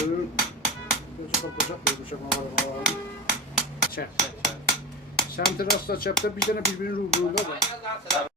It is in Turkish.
Buyurun. Bacak koymuşam havalı. Çep. Sen terasta çepte bir tane birbirinin ruhunda var.